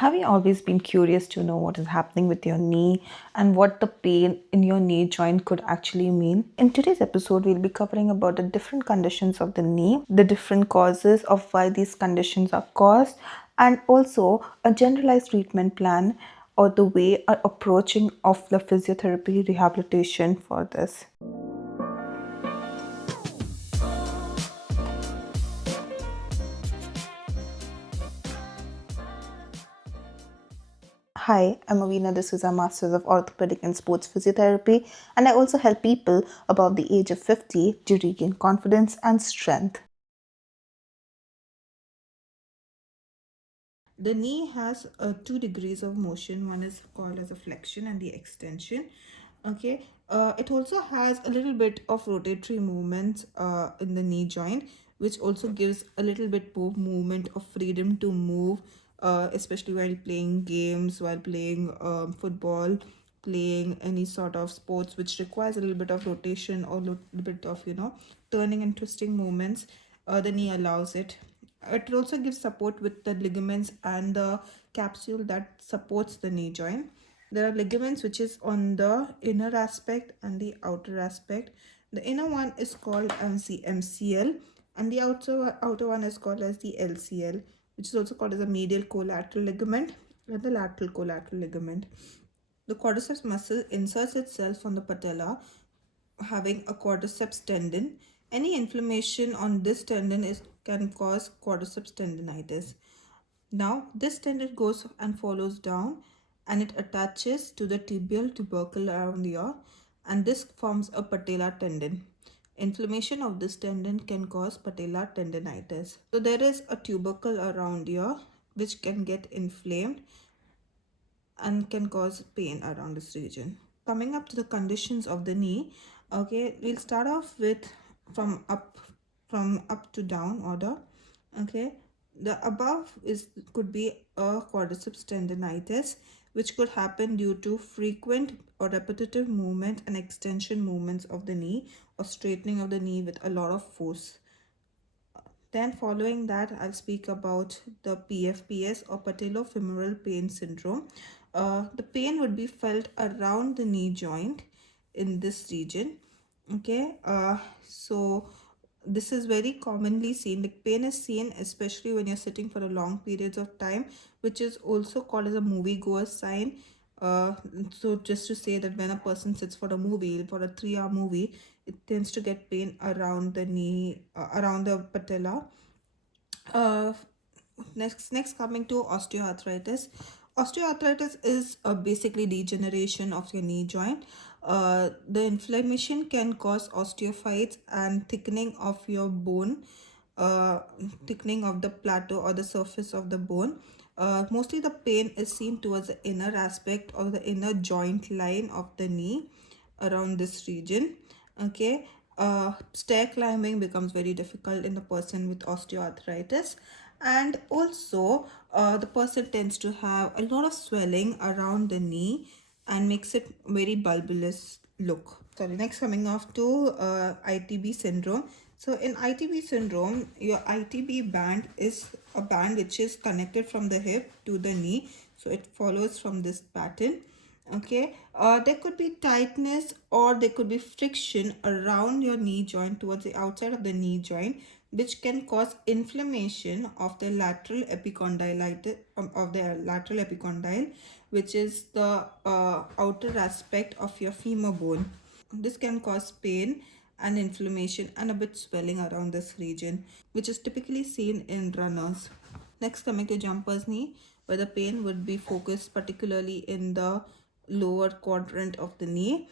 Have you always been curious to know what is happening with your knee and what the pain in your knee joint could actually mean? In today's episode, we'll be covering about the different conditions of the knee, the different causes of why these conditions are caused, and also a generalized treatment plan or the way or approaching of the physiotherapy rehabilitation for this. Hi, I'm Avina. This is a Masters of Orthopedic and Sports Physiotherapy, and I also help people above the age of 50 to regain confidence and strength. The knee has two degrees of motion. One is called as a flexion and the extension. Okay, it also has a little bit of rotatory movements in the knee joint, which also gives a little bit more movement of freedom to move, especially while playing games, while playing football, playing any sort of sports which requires a little bit of rotation or a little bit of turning and twisting movements. The knee allows it. It also gives support with the ligaments and the capsule that supports the knee joint. There are ligaments which is on the inner aspect and the outer aspect. The inner one is called as the MCL and the outer one is called as the LCL, which is also called as the medial collateral ligament and the lateral collateral ligament. The quadriceps muscle inserts itself on the patella, having a quadriceps tendon. Any inflammation on this tendon can cause quadriceps tendonitis. Now, this tendon goes and follows down and it attaches to the tibial tubercle around here, and this forms a patella tendon. Inflammation of this tendon can cause patella tendonitis. So there is a tubercle around here which can get inflamed and can cause pain around this region. Coming up to the conditions of the knee, okay, we'll start off with from up from up to down order. Okay, the above is could be a quadriceps tendonitis, which could happen due to frequent or repetitive movement and extension movements of the knee or straightening of the knee with a lot of force. Then following that, I'll speak about the PFPS or patellofemoral pain syndrome. The pain would be felt around the knee joint in this region. Okay, so this is very commonly seen. The pain is seen especially when you're sitting for a long periods of time, which is also called as a moviegoer sign. So just to say that when a person sits for a movie, for a 3 hour movie, it tends to get pain around the knee, around the patella. uh, next coming to osteoarthritis. Osteoarthritis is basically degeneration of your knee joint. The inflammation can cause osteophytes and thickening of your bone, uh, thickening of the plateau or the surface of the bone. Mostly the pain is seen towards the inner aspect or the inner joint line of the knee around this region. Okay, stair climbing becomes very difficult in a person with osteoarthritis, and also the person tends to have a lot of swelling around the knee and makes it very bulbous look. Sorry, next coming off to ITB syndrome. So in ITB syndrome, your ITB band is a band which is connected from the hip to the knee, so it follows from this pattern. Okay, there could be tightness or there could be friction around your knee joint towards the outside of the knee joint, which can cause inflammation of the lateral epicondyle, which is the outer aspect of your femur bone. This can cause pain and inflammation and a bit swelling around this region, which is typically seen in runners. Next, coming to jumper's knee, where the pain would be focused particularly in the lower quadrant of the knee.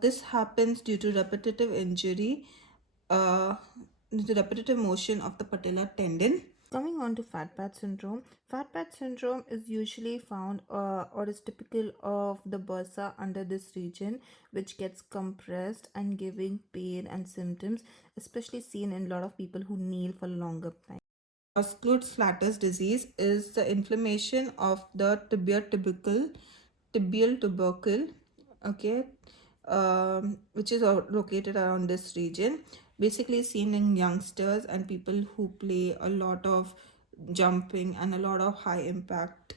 This happens due to repetitive injury, uh, due to repetitive motion of the patellar tendon. Coming on to fat pad syndrome is usually found or is typical of the bursa under this region, which gets compressed and giving pain and symptoms, especially seen in a lot of people who kneel for a longer time. Osgoodslatters disease is the inflammation of the tibial tubercle, okay, which is located around this region. Basically seen in youngsters and people who play a lot of jumping and a lot of high impact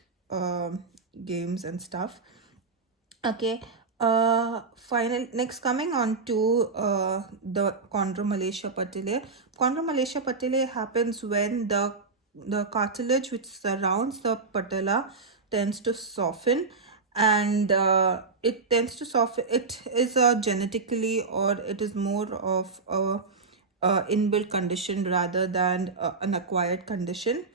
games and stuff. Okay. Next, coming on to the chondromalacia patellae. Chondromalacia patellae happens when the cartilage which surrounds the patella tends to soften, and it tends to soften. It is a genetically, or it is more of a inbuilt condition rather than an acquired condition.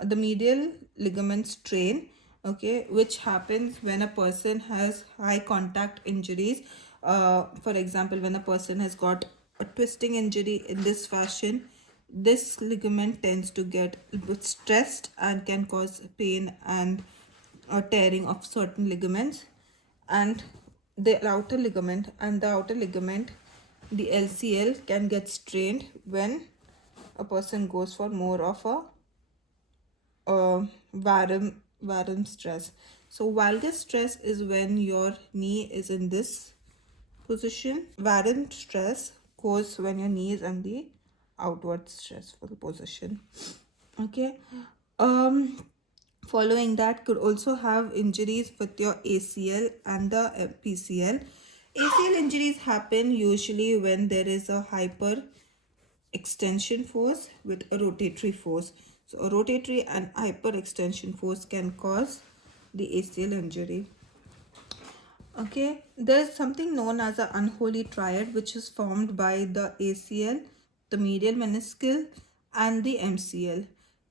The medial ligament strain, okay, which happens when a person has high contact injuries. For example, when a person has got a twisting injury in this fashion, this ligament tends to get a bit stressed and can cause pain and tearing of certain ligaments. And the outer ligament, the LCL, can get strained when a person goes for more of a varum stress. So valgus stress is when your knee is in this position. Varum stress goes when your knee is in the outward stressful position. Okay. Following that, could also have injuries with your ACL and the PCL. ACL injuries happen usually when there is a hyper extension force with a rotatory force. So a rotatory and hyperextension force can cause the ACL injury. Okay, there is something known as an unholy triad, which is formed by the ACL, the medial meniscal, and the MCL.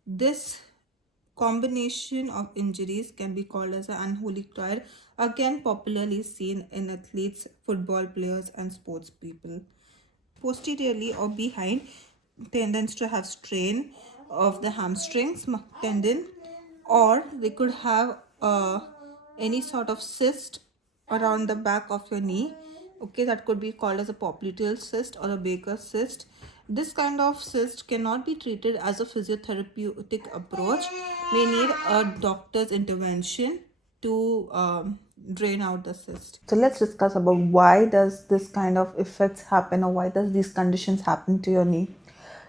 This combination of injuries can be called as an unholy triad, again popularly seen in athletes, football players, and sports people. Posteriorly or behind, tendons to have strain of the hamstrings tendon, or they could have any sort of cyst around the back of your knee. Okay, that could be called as a popliteal cyst or a Baker's cyst. This kind of cyst cannot be treated as a physiotherapeutic approach, may need a doctor's intervention to drain out the cyst. So let's discuss about why does this kind of effects happen, or why does these conditions happen to your knee.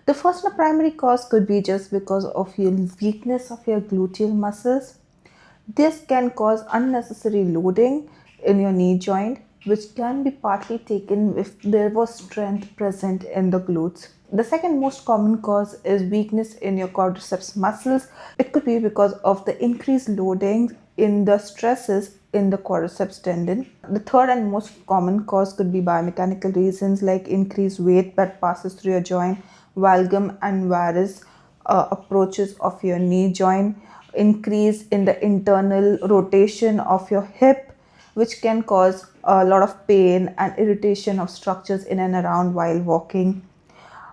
The first and primary cause could be just because of your weakness of your gluteal muscles. This can cause unnecessary loading in your knee joint, which can be partly taken if there was strength present in the glutes. The second most common cause is weakness in your quadriceps muscles. It could be because of the increased loading in the stresses in the quadriceps tendon. The third and most common cause could be biomechanical reasons like increased weight that passes through your joint, valgum and varus approaches of your knee joint, increase in the internal rotation of your hip, which can cause a lot of pain and irritation of structures in and around while walking.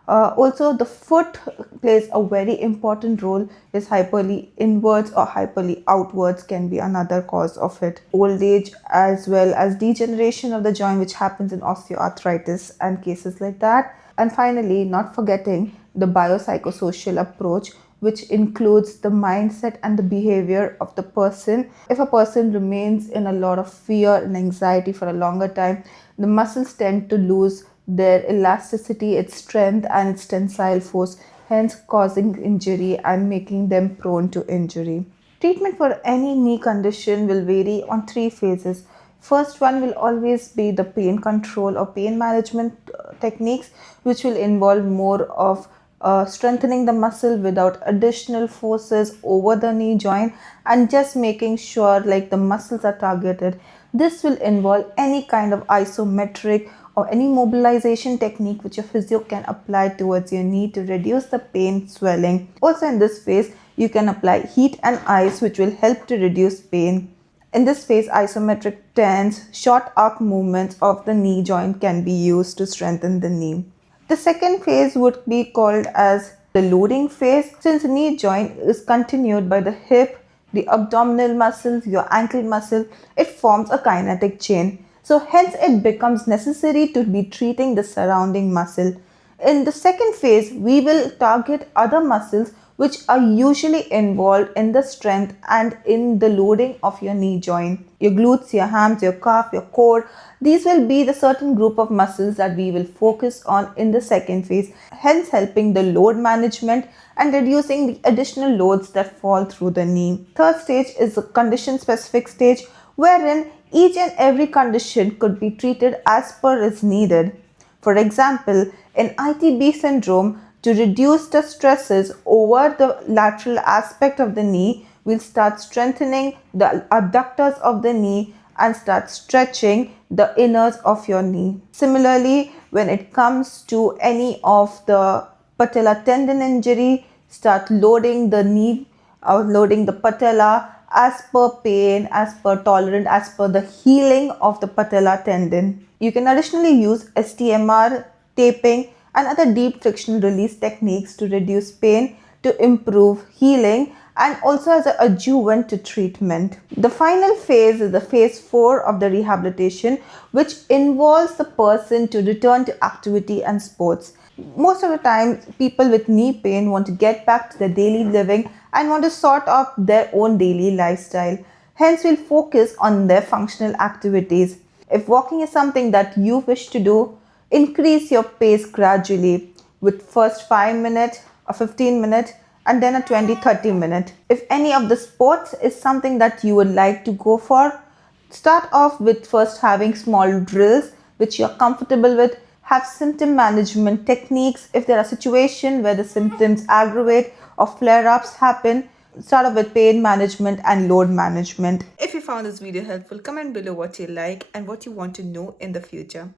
Also, the foot plays a very important role. Is hyperly inwards or hyperly outwards can be another cause of it. Old age as well as degeneration of the joint, which happens in osteoarthritis and cases like that. And finally, not forgetting the biopsychosocial approach, which includes the mindset and the behavior of the person. If a person remains in a lot of fear and anxiety for a longer time, the muscles tend to lose their elasticity, its strength, and its tensile force, hence causing injury and making them prone to injury. Treatment for any knee condition will vary on three phases. First one will always be the pain control or pain management techniques, which will involve more of strengthening the muscle without additional forces over the knee joint and just making sure like the muscles are targeted. This will involve any kind of isometric or any mobilization technique which a physio can apply towards your knee to reduce the pain swelling. Also in this phase, you can apply heat and ice which will help to reduce pain. In this phase, isometric tense, short arc movements of the knee joint can be used to strengthen the knee. The second phase would be called as the loading phase. Since the knee joint is continued by the hip, the abdominal muscles, your ankle muscle, it forms a kinetic chain. So hence it becomes necessary to be treating the surrounding muscle. In the second phase, we will target other muscles which are usually involved in the strength and in the loading of your knee joint. Your glutes, your hams, your calf, your core, these will be the certain group of muscles that we will focus on in the second phase, hence helping the load management and reducing the additional loads that fall through the knee. Third stage is the condition specific stage, wherein each and every condition could be treated as per is needed. For example, in ITB syndrome, to reduce the stresses over the lateral aspect of the knee, we'll start strengthening the adductors of the knee and start stretching the inners of your knee. Similarly, when it comes to any of the patella tendon injury, start loading the knee or loading the patella as per pain, as per tolerant, as per the healing of the patella tendon. You can additionally use STMR, taping, and other deep friction release techniques to reduce pain, to improve healing, and also as an adjuvant to treatment. The final phase is the phase 4 of the rehabilitation, which involves the person to return to activity and sports. Most of the time, people with knee pain want to get back to their daily living and want to sort out their own daily lifestyle. Hence, we'll focus on their functional activities. If walking is something that you wish to do, increase your pace gradually with first 5 minutes or 15 minutes and then a 20-30 minute. If any of the sports is something that you would like to go for, start off with first having small drills which you're comfortable with. Have symptom management techniques. If there are situations where the symptoms aggravate or flare-ups happen, start off with pain management and load management. If you found this video helpful, comment below what you like and what you want to know in the future.